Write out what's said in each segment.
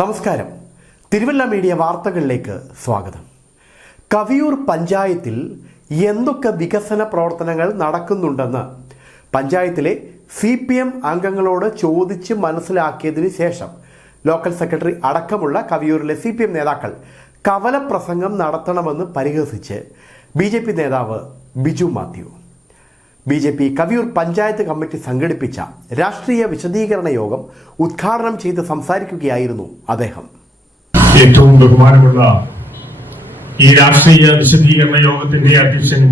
നമസ്കാരം. തിരുവല്ല മീഡിയ വാർത്തകളിലേക്ക് സ്വാഗതം. കവിയൂർ പഞ്ചായത്തിൽ എന്തൊക്കെ വികസന പ്രവർത്തനങ്ങൾ നടക്കുന്നുണ്ടെന്ന് പഞ്ചായത്തിലെ CPM അംഗങ്ങളോട് ചോദിച്ച് മനസ്സിലാക്കിയതിന് ശേഷം ലോക്കൽ സെക്രട്ടറി അടക്കമുള്ള കവിയൂരിലെ CPM നേതാക്കൾ കവലപ്രസംഗം നടത്തണമെന്ന് പരിഹസിച്ച് BJP നേതാവ് ബിജു മാത്യു. BJP കവിയൂർ പഞ്ചായത്ത് കമ്മിറ്റി സംഘടിപ്പിച്ച രാഷ്ട്രീയ വിശദീകരണ യോഗം ഉദ്ഘാടനം ചെയ്ത് സംസാരിക്കുകയായിരുന്നു അദ്ദേഹം. ഏറ്റവും ബഹുമാനമുള്ള ഈ രാഷ്ട്രീയ വിശദീകരണ യോഗത്തിന്റെ അധ്യക്ഷൻ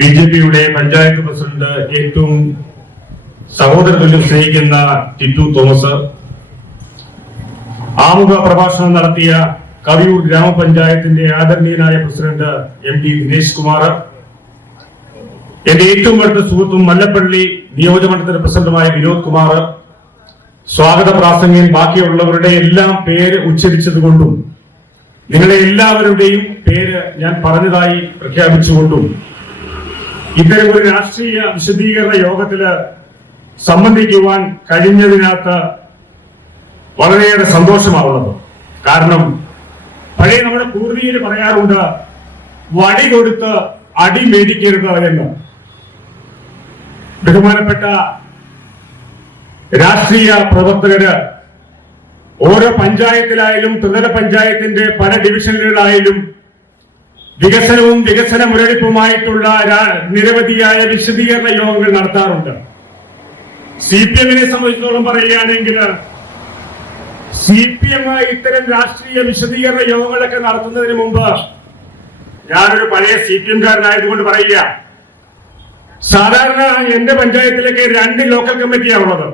BJPയുടെ പഞ്ചായത്ത് പ്രസിഡന്റ്, ഏറ്റവും സഹോദരതുല്യം സ്നേഹിക്കുന്ന ടിറ്റു തോമസ്, ആമുഖ പ്രഭാഷണം നടത്തിയ കവിയൂർ ഗ്രാമപഞ്ചായത്തിന്റെ ആദരണീയനായ പ്രസിഡന്റ് MD ദിനേശ് കുമാർ, എന്റെ ഏറ്റവും അടുത്ത സുഹൃത്തും മല്ലപ്പള്ളി നിയോജകമണ്ഡലത്തിന്റെ പ്രസിഡന്റുമായ വിനോദ് കുമാർ, സ്വാഗത പ്രാസംഗികൻ, ബാക്കിയുള്ളവരുടെ എല്ലാം പേര് ഉച്ചരിച്ചതുകൊണ്ടും നിങ്ങളെ എല്ലാവരുടെയും പേര് ഞാൻ പറഞ്ഞതായി പ്രഖ്യാപിച്ചുകൊണ്ടും ഇത്തരം ഒരു രാഷ്ട്രീയ വിശദീകരണ യോഗത്തില് സംബന്ധിക്കുവാൻ കഴിഞ്ഞതിനകത്ത് വളരെയേറെ സന്തോഷമാവുന്നത്. കാരണം പഴയ നമ്മുടെ പൂർവികർ പറയാറുണ്ട്, വടി കൊടുത്ത് അടി മേടിക്കരുത് എന്ന്. ബഹുമാനപ്പെട്ട രാഷ്ട്രീയ പ്രവർത്തകര് ഓരോ പഞ്ചായത്തിലായാലും ത്രിതല പഞ്ചായത്തിന്റെ പല ഡിവിഷനുകളിലായാലും വികസനവും വികസന മുരടിപ്പുമായിട്ടുള്ള നിരവധിയായ വിശദീകരണ യോഗങ്ങൾ നടത്താറുണ്ട്. CPMനെ സംബന്ധിച്ചിടത്തോളം പറയുകയാണെങ്കിൽ CPM ഇത്തരം രാഷ്ട്രീയ വിശദീകരണ യോഗങ്ങളൊക്കെ നടത്തുന്നതിന് മുമ്പ്, ഞാനൊരു പഴയ CPMകാരനായതുകൊണ്ട് പറയുക, സാധാരണ എന്റെ പഞ്ചായത്തിലേക്ക് 2 ലോക്കൽ കമ്മിറ്റിയാണ് ഉള്ളത്.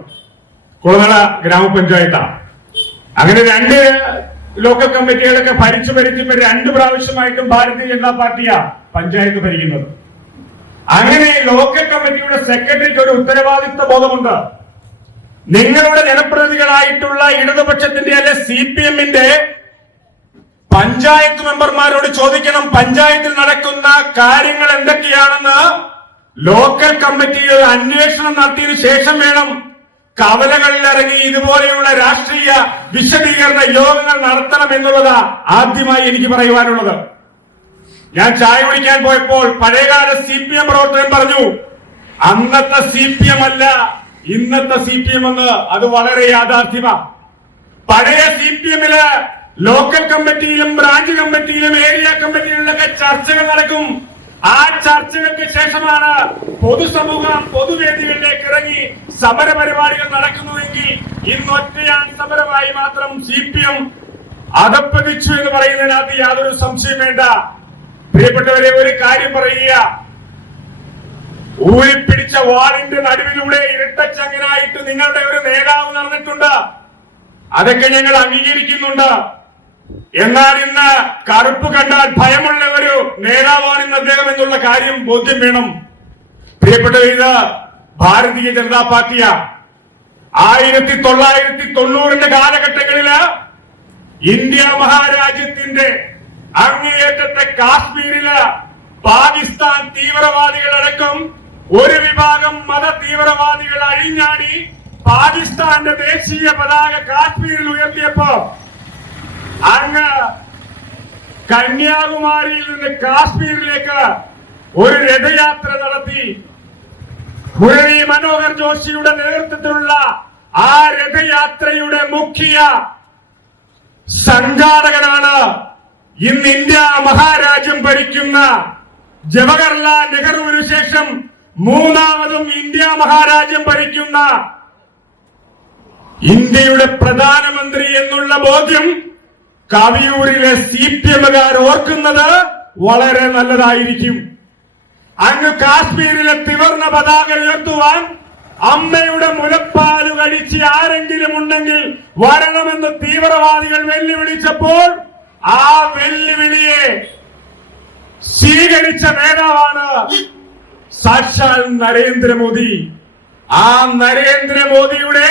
കുളനട ഗ്രാമപഞ്ചായത്താണ്. അങ്ങനെ 2 ലോക്കൽ കമ്മിറ്റികളൊക്കെ ഭരിച്ചു ഇപ്പൊ 2 പ്രാവശ്യമായിട്ടും ഭാരതീയ ജനതാ പാർട്ടിയാ പഞ്ചായത്ത് ഭരിക്കുന്നത്. അങ്ങനെ ലോക്കൽ കമ്മിറ്റിയുടെ സെക്രട്ടറിക്ക് ഒരു ഉത്തരവാദിത്വ ബോധമുണ്ട്. നിങ്ങളുടെ ജനപ്രതിനിധികളായിട്ടുള്ള ഇടതുപക്ഷത്തിന്റെ അല്ലെ CPMന്റെ പഞ്ചായത്ത് മെമ്പർമാരോട് ചോദിക്കണം, പഞ്ചായത്തിൽ നടക്കുന്ന കാര്യങ്ങൾ എന്തൊക്കെയാണെന്ന് ലോക്കൽ കമ്മിറ്റികൾ അന്വേഷണം നടത്തിയതിനു ശേഷം വേണം കവലകളിൽ ഇറങ്ങി ഇതുപോലെയുള്ള രാഷ്ട്രീയ വിശദീകരണ യോഗങ്ങൾ നടത്തണം എന്നുള്ളതാ ആദ്യമായി എനിക്ക് പറയുവാനുള്ളത്. ഞാൻ ചായ കുടിക്കാൻ പോയപ്പോൾ പഴയകാല CPM പ്രവർത്തകൻ പറഞ്ഞു, അന്നത്തെ CPM അല്ല ഇന്നത്തെ CPM എന്ന്. അത് വളരെ യാഥാർത്ഥ്യമാണ്. പഴയ CPMല് ലോക്കൽ കമ്മിറ്റിയിലും ബ്രാഞ്ച് കമ്മിറ്റിയിലും ഏരിയ കമ്മിറ്റികളിലൊക്കെ ചർച്ചകൾ നടക്കും. ആ ചർച്ചകൾക്ക് ശേഷമാണ് പൊതുസമൂഹം പൊതുവേദികളിലേക്ക് ഇറങ്ങി സമര പരിപാടികൾ നടക്കുന്നുവെങ്കിൽ ഇന്ന് ഒറ്റയാൻ സമരമായി മാത്രം CPM അധപ്പതിച്ചു എന്ന് പറയുന്നതിനകത്ത് യാതൊരു സംശയം വേണ്ട. പ്രിയപ്പെട്ടവരെ, ഒരു കാര്യം പറയുക, ഊരിപ്പിടിച്ച വാളിന്റെ നടുവിലൂടെ ഇരട്ടച്ചങ്ങനായിട്ട് നിങ്ങളുടെ ഒരു നേതാവ് നടന്നിട്ടുണ്ട്. അതൊക്കെ ഞങ്ങൾ അംഗീകരിക്കുന്നുണ്ട്. എന്നാൽ ഇന്ന് കറുപ്പ് കണ്ടാൽ ഭയമുള്ള ഒരു നേതാവാണ് ഇന്ന് അദ്ദേഹം എന്നുള്ള കാര്യം ബോധ്യം വേണം. പ്രിയപ്പെട്ടവർ, ഇത് ഭാരതീയ ജനതാ പാർട്ടിയാ. 1990 കാലഘട്ടങ്ങളില് ഇന്ത്യ മഹാരാജ്യത്തിന്റെ അങ്ങേയറ്റത്തെ കാശ്മീരില് പാകിസ്ഥാൻ തീവ്രവാദികളടക്കം ഒരു വിഭാഗം മത തീവ്രവാദികൾ അഴിഞ്ഞാടി പാകിസ്ഥാന്റെ ദേശീയ പതാക കാശ്മീരിൽ ഉയർത്തിയപ്പോ അങ്ങ് കന്യാകുമാരിയിൽ നിന്ന് കാശ്മീരിലേക്ക് ഒരു രഥയാത്ര നടത്തി. മുരളി മനോഹർ ജോഷിയുടെ നേതൃത്വത്തിലുള്ള ആ രഥയാത്രയുടെ മുഖ്യ സംഘാടകനാണ് ഇന്ന് ഇന്ത്യ മഹാരാജ്യം ഭരിക്കുന്ന ജവഹർലാൽ നെഹ്റുവിനു ശേഷം 3ാമതും ഇന്ത്യ മഹാരാജ്യം ഭരിക്കുന്ന ഇന്ത്യയുടെ പ്രധാനമന്ത്രി എന്നുള്ള ബോധ്യം കവിയൂരിലെ CPMകാർ ഓർക്കുന്നത് വളരെ നല്ലതായിരിക്കും. അങ്ങ് കാശ്മീരിലെ ത്രിവർണ്ണ പതാക ഉയർത്തുവാൻ അമ്മയുടെ മുലപ്പാല് കഴിച്ച് ആരെങ്കിലും ഉണ്ടെങ്കിൽ വരണമെന്ന് തീവ്രവാദികൾ വെല്ലുവിളിച്ചപ്പോൾ ആ വെല്ലുവിളിയെ സ്വീകരിച്ച നേതാവാണ് സാക്ഷാൽ നരേന്ദ്രമോദി. ആ നരേന്ദ്രമോദിയുടെ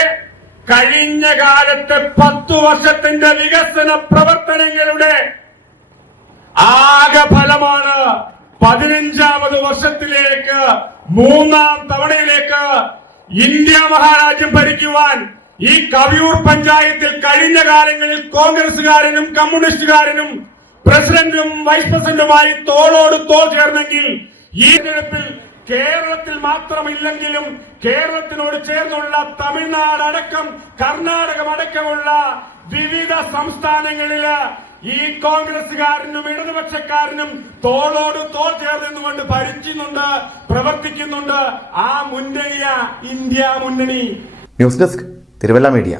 കഴിഞ്ഞ കാലത്തെ 10 വർഷത്തിന്റെ വികസന പ്രവർത്തനങ്ങളുടെ ആകെ ഫലമാണ് 15ാമത് വർഷത്തിലേക്ക് 3ാം തവണയിലേക്ക് ഇന്ത്യ മഹാരാജ്യം ഭരിക്കുവാൻ ഈ കവിയൂർ പഞ്ചായത്തിൽ കഴിഞ്ഞ കാലങ്ങളിൽ കോൺഗ്രസുകാരനും കമ്മ്യൂണിസ്റ്റുകാരനും പ്രസിഡന്റും വൈസ് പ്രസിഡന്റുമായി തോളോട് തോൾ ചേർന്നെങ്കിൽ ഈ തെരഞ്ഞെടുപ്പിൽ കേരളത്തിൽ മാത്രമില്ലെങ്കിലും കേരളത്തിനോട് ചേർന്നുള്ള തമിഴ്നാട് അടക്കം കർണാടകം അടക്കമുള്ള വിവിധ സംസ്ഥാനങ്ങളില് ഈ കോൺഗ്രസുകാരനും ഇടതുപക്ഷക്കാരനും തോളോട് തോൾ ചേർന്നുകൊണ്ട് ഭരിക്കുന്നുണ്ട്, പ്രവർത്തിക്കുന്നുണ്ട്. ആ മുന്നണിയ ഇന്ത്യ മുന്നണി. News desk Thiruvalla media.